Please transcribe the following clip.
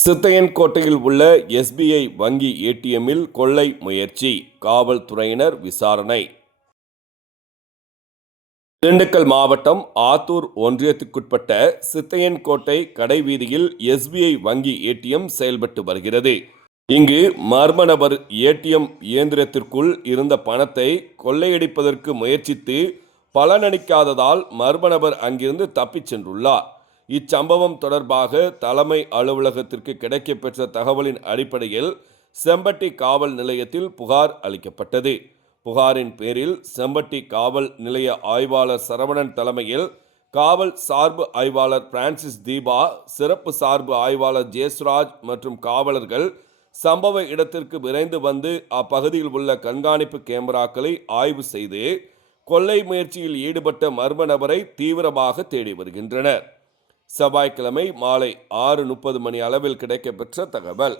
சித்தையன்கோட்டையில் உள்ள எஸ்பிஐ வங்கி ஏடிஎம்மில் கொள்ளை முயற்சி, காவல்துறையினர் விசாரணை. திண்டுக்கல் மாவட்டம் ஆத்தூர் ஒன்றியத்துக்குட்பட்ட சித்தையன்கோட்டை கடைவீதியில் எஸ்பிஐ வங்கி ஏடிஎம் செயல்பட்டு வருகிறது. இங்கு மர்ம நபர் ஏடிஎம் இயந்திரத்திற்குள் இருந்த பணத்தை கொள்ளையடிப்பதற்கு முயற்சித்து பலனளிக்காததால் மர்ம நபர் அங்கிருந்து தப்பிச் சென்றுள்ளார். இச்சம்பவம் தொடர்பாக தலைமை அலுவலகத்திற்கு கிடைக்கப்பெற்ற தகவலின் அடிப்படையில் செம்பட்டி காவல் நிலையத்தில் புகார் அளிக்கப்பட்டது. புகாரின் பேரில் செம்பட்டி காவல் நிலைய ஆய்வாளர் சரவணன் தலைமையில் காவல் சார்பு ஆய்வாளர் பிரான்சிஸ் தீபா, சிறப்பு சார்பு ஆய்வாளர் ஜேசுராஜ் மற்றும் காவலர்கள் சம்பவ இடத்திற்கு விரைந்து வந்து அப்பகுதியில் உள்ள கண்காணிப்பு கேமராக்களை ஆய்வு செய்து கொள்ளை முயற்சியில் ஈடுபட்ட மர்ம நபரை தீவிரமாக தேடி வருகின்றனர். செவ்வாய்க்கிழமை மாலை 6:30 மணி அளவில் கிடைக்கப்பெற்ற தகவல்.